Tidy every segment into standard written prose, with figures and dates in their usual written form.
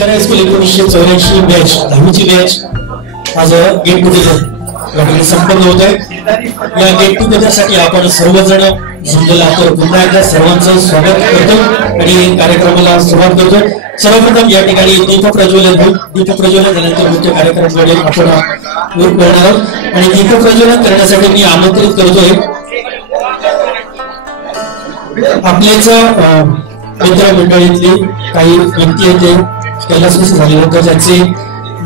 Shankar high school 1984 batch 10वीची batch आज get together संपन्न होत आहे। या गेट टुगेदर साठी आपण सर्वजण जमलेला आहोत। पुन्हा एकदा सर्वांचं स्वागत करतो आणि कार्यक्रमाला सुरुवात करतो। सर्वप्रथम या ठिकाणी दीप प्रज्वलन झाल्यानंतर मुख्य कार्यक्रमाकडे आपण करणार आहोत आणि दीप प्रज्वलन करण्यासाठी मी आमंत्रित करतोय आपल्याच मित्र मंडळीतले काही व्यक्ती आहेत ते कैलासवासी झाले होते, ज्यांचे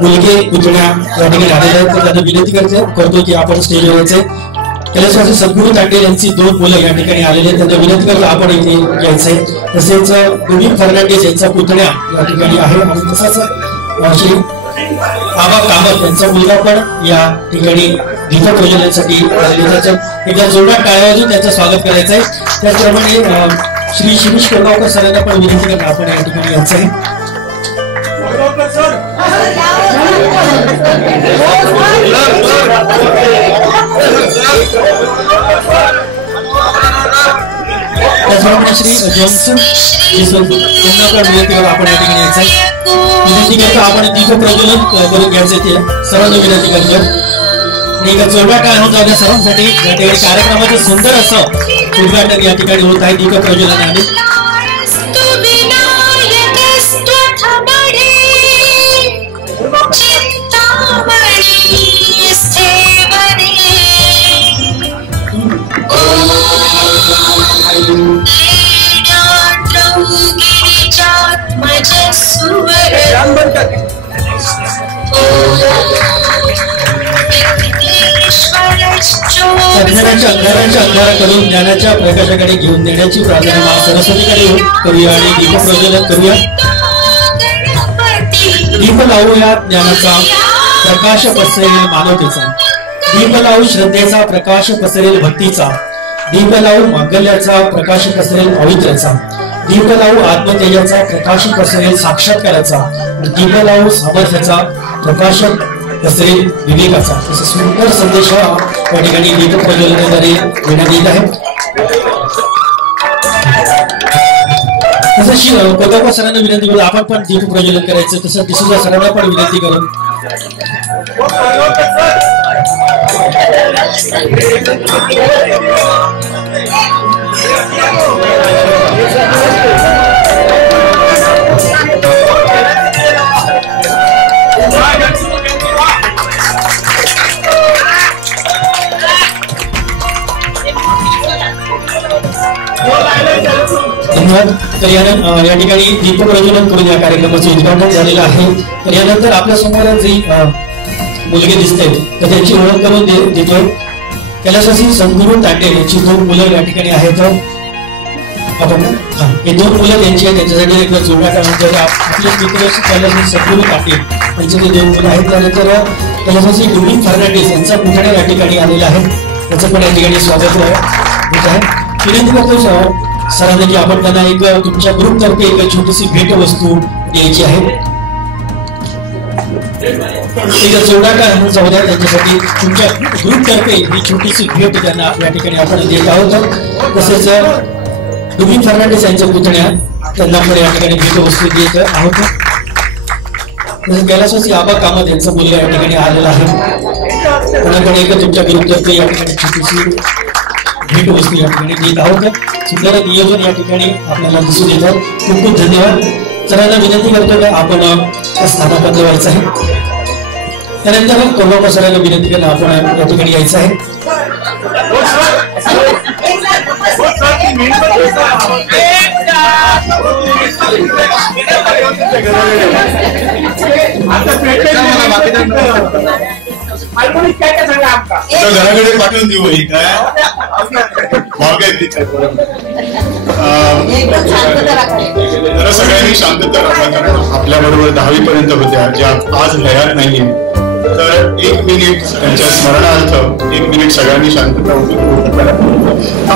मुलगे पुतण्या या ठिकाणी आलेले आहेत। तर त्यांना विनंती करतो की आपण स्टेजवर यायचे। कैलासवासी सद्गुरू तांडे यांची 2 मुलं या ठिकाणी आलेले आहेत, त्यांना विनंती करतो आपण इथे यायचंय। तसेच डोमिन फर्नांडिस यांचा पुतण्या या ठिकाणी आहे आणि तसाच श्री आबा कामत यांचा मुलगा पण या ठिकाणी दीप प्रज्वलनासाठी एकदा जोरदार टाळ्या वाजवून त्यांचं स्वागत करायचं आहे। त्याचप्रमाणे श्री शिरीष कोल्हावकर सरांना पण विनंती करतो आपण या ठिकाणी यायचं आहे। त्याचप्रमाणे श्री जॉन्सन यांना पण विनंती करतो आपण या ठिकाणी यायचं आहे। विनंती करतो आपण दीप प्रज्वलन करून घ्यायचं ते सर्वांना विनंती करतो। जोरदार टाळ्या होऊन जाऊ द्या सर्वांसाठी। या ठिकाणी कार्यक्रमाचं सुंदर असं उद्घाटन या ठिकाणी होत आहे दीप प्रज्वलनाने। अज्ञानाच्या अंधाराकडून ज्ञानाच्या प्रकाशाकडे घेऊन देण्याची प्रार्थना माँ सरस्वतीकडे करूया आणि दीप प्रज्वलन करूया। दीप लावूया ज्ञानाचा प्रकाश पसरेल मानवतेचा, दीप लावू श्रद्धेचा प्रकाश पसरेल भक्तीचा, दीप लावू मांगल्याचा प्रकाश पसरेल पावित्र्याचा, दीप लावू आत्मतेजाचा प्रकाश पसरेल साक्षात्काराचा, दीप लावू सामर्थ्याचा प्रकाश पसरेल विवेकाचा। असा सुंदर संदेश या ठिकाणी दीप प्रज्वलनाद्वारे देण्यात येत आहे। तसं कोल्हापूर सरांना विनंती करू आपण पण दीप प्रज्वलन करायचं, तसं डिसूजा सरांना पण विनंती करून तर या ठिकाणी दीप प्रज्वलन करून या कार्यक्रमाचं उद्घाटन झालेलं आहे। तर यानंतर आपल्या समोर जी मुलगे दिसते तर त्यांची ओळख करून देतोय। कैलासवासी सद्गुरू तांडे यांची 2 मुलं या ठिकाणी आहेत। आपण हे 2 मुलं त्यांची आहेत, त्यांच्यासाठी एक जोरदार टाळ्या। आपले मित्र कैलासवासी सद्गुरू तांडे यांचे ते 2 मुलं आहेत। त्यानंतर कैलासवासी डोमिन फर्नांडिस यांचा पुतण्या या ठिकाणी आलेला आहे, त्याचं पण या ठिकाणी स्वागत होत आहे। विनंती करतो सरांना की आपण त्यांना एक तुमच्या ग्रुप तर्फे एक छोटीशी भेट वस्तू द्यायची आहे। एक जोरदार टाळ्या जाऊ द्या त्यांच्यासाठी। तुमच्या ग्रुप तर्फे ही छोटीशी भेट त्यांना या ठिकाणी आपण देत आहोत। तसेच डोमिन फर्नांडिस यांच्या पुतण्या त्यांना पण या ठिकाणी भेट वस्तू देत आहोत। कैलासवासी आबा कामत यांचा मुलगा या ठिकाणी आलेला आहे, त्यांना एक तुमच्या ग्रुप तर्फे या ठिकाणी छोटीशी भेट वस्तू या ठिकाणी देत आहोत। सुंदर नियोजन या ठिकाणी आपल्याला दिसून येत आहे। खूप खूप धन्यवाद। सरांना विनंती करतो की आपण स्थानापन्न व्हायचं आहे। त्यानंतर कोल्हापूर सरांना विनंती करणं आपण या ठिकाणी यायचं आहे। घराकडे पाठवून देऊ काय जरा सगळ्यांनी शांतता राखा, कारण आपल्या बरोबर 10वी पर्यंत होत्या ज्या आज हयात नाहीये। तर 1 मिनिट त्यांच्या स्मरणार्थ 1 मिनिट सगळ्यांनी शांतता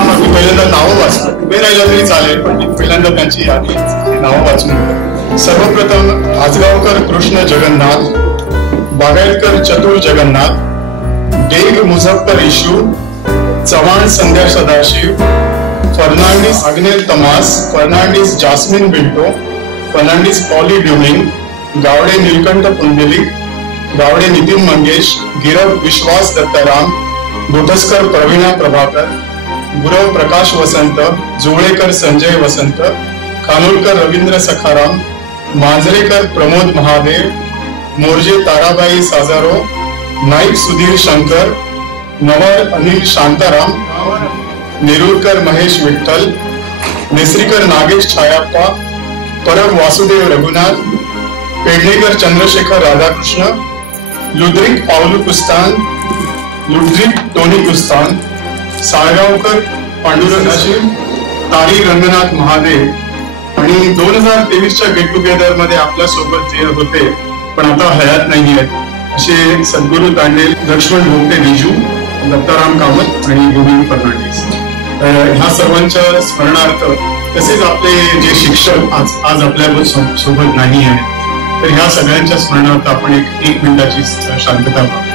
मी पहिल्यांदा नावं वाचतो, उभे राहिलं तरी चालेल पण पहिल्यांदा त्यांची यादी नावं वाचून। सर्वप्रथम आजगावकर कृष्ण जगन्नाथ, बागायतकर चतुर जगन्नाथ, डेग मुझफ्फर इशू, चव्हाण संध्या Sadashiv, Fernandes Agnel Thomas, Fernandes jasmine बिल्टो, Fernandes poly ड्युनिंग, Gawade Nilkanth Pundalik, Gawade Nitin Mangesh, गिरव विश्वास दत्ताराम, गोटस्कर प्रवीणा प्रभाकर, गुरव प्रकाश वसंत, जुवळेकर संजय वसंत, कानोलकर रवींद्र सखाराम, मांजरेकर प्रमोद महादेव, मोर्जे ताराबाई साजारो, नाईक सुधीर शंकर, नवर अनिल शांताराम, नेरुरकर महेश विठ्ठल, नेसरीकर नागेश छायाप्पा, परब वासुदेव रघुनाथ, पेडणेकर चंद्रशेखर राधाकृष्ण, लुद्रिक पावलू कुस्तान, लुड्रिक टोनी कुस्तान, साळगावकर पांडुरंगाशी, तारी रंगनाथ महादेव. आणि 2023च्या गेट टुगेदर मध्ये आपल्या सोबत जे होते पण आता हयात नाही आहेत असे सद्गुरू तांडे, लक्ष्मण भोगटे बिजू, दत्ताराम कामत आणि गोविंद फर्नांडिस. ह्या सर्वांच्या स्मरणार्थ तसेच आपले जे शिक्षक आज आपल्या सोबत नाही आहेत तर ह्या सगळ्यांच्या स्मरणार्थ आपण एक मिनिटाची शांतता पाहू.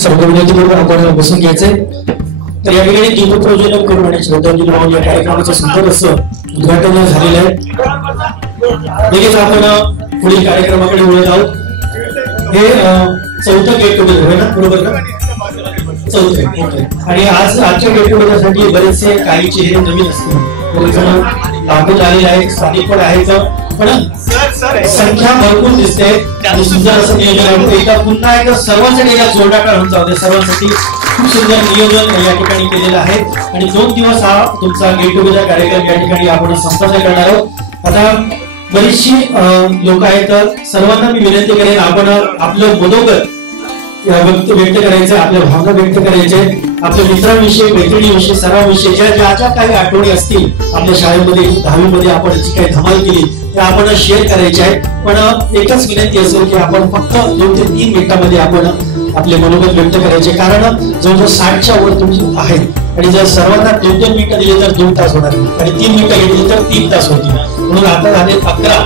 सर्व विनंतीपूर्वक आपण बसून घ्यायचंय. तर या ठिकाणी दीपप्रज्वलन करून आणि श्रद्धांजली वाहून या कार्यक्रमाचं सुंदर असं उद्घाटन झालेलं आहे. लगेच आपण पुढील कार्यक्रमाकडे वळत आहोत. हे 4थं गेट टुगेदर आहे ना, बरोबर का? 4थं. आणि आजच्या गेट टुगेदरसाठी बरेचसे काही चेहरे नवीन असतील, लागू झालेले आहेत, स्थानिक पण आहेत, पण संख्या भरपूर दिसते आणि सुंदर असं नियोजन आहे. एकदा पुन्हा एकदा सर्वांसाठी जोरदार होऊन जाऊ दे. सर्वांसाठी खूप सुंदर नियोजन या ठिकाणी केलेलं आहे आणि 2 दिवस हा तुमचा गेट टुगेदर कार्यक्रम या ठिकाणी आपण संपन्न करणार आहोत. आता बरीचशी लोक आहेत तर सर्वांना मी विनंती करेन आपण आपलं मनोगत व्यक्त करायचं, आपल्या भावना व्यक्त करायचे, आपल्या मित्रांविषयी, मैत्रिणीविषयी, सरांविषयी ज्या ज्या काही आठवणी असतील आपल्या शाळेमध्ये 10वी मध्ये आपण जी काही धमाल केली त्या आपण शेअर करायचे आहे. पण एकच विनंती असेल की आपण फक्त 2 ते 3 मिनिटांमध्ये आपण आपले मनोगत व्यक्त करायचे, कारण जवळजवळ 60च्या वर तुम्ही आहेत आणि जर सर्वांना 2-2 मिनिटं दिले तर 2 तास होणार आणि 3 मिनिटं घेतली तर 3 तास होतील. म्हणून आता झाले 11,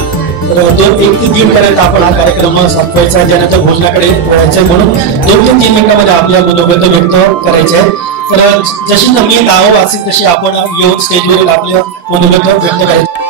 तर 1 ते 3 पर्यंत आपण हा कार्यक्रम संपवायचा, त्यानंतर भोजनाकडे वळायचं. म्हणून 2 ते 3 मिनिटांमध्ये आपल्या मनोगत व्यक्त करायचे आहे. तर जशी जमीन गाव असेल तशी आपण येऊन स्टेजवरील आपल्या मनोगत व्यक्त करायचं.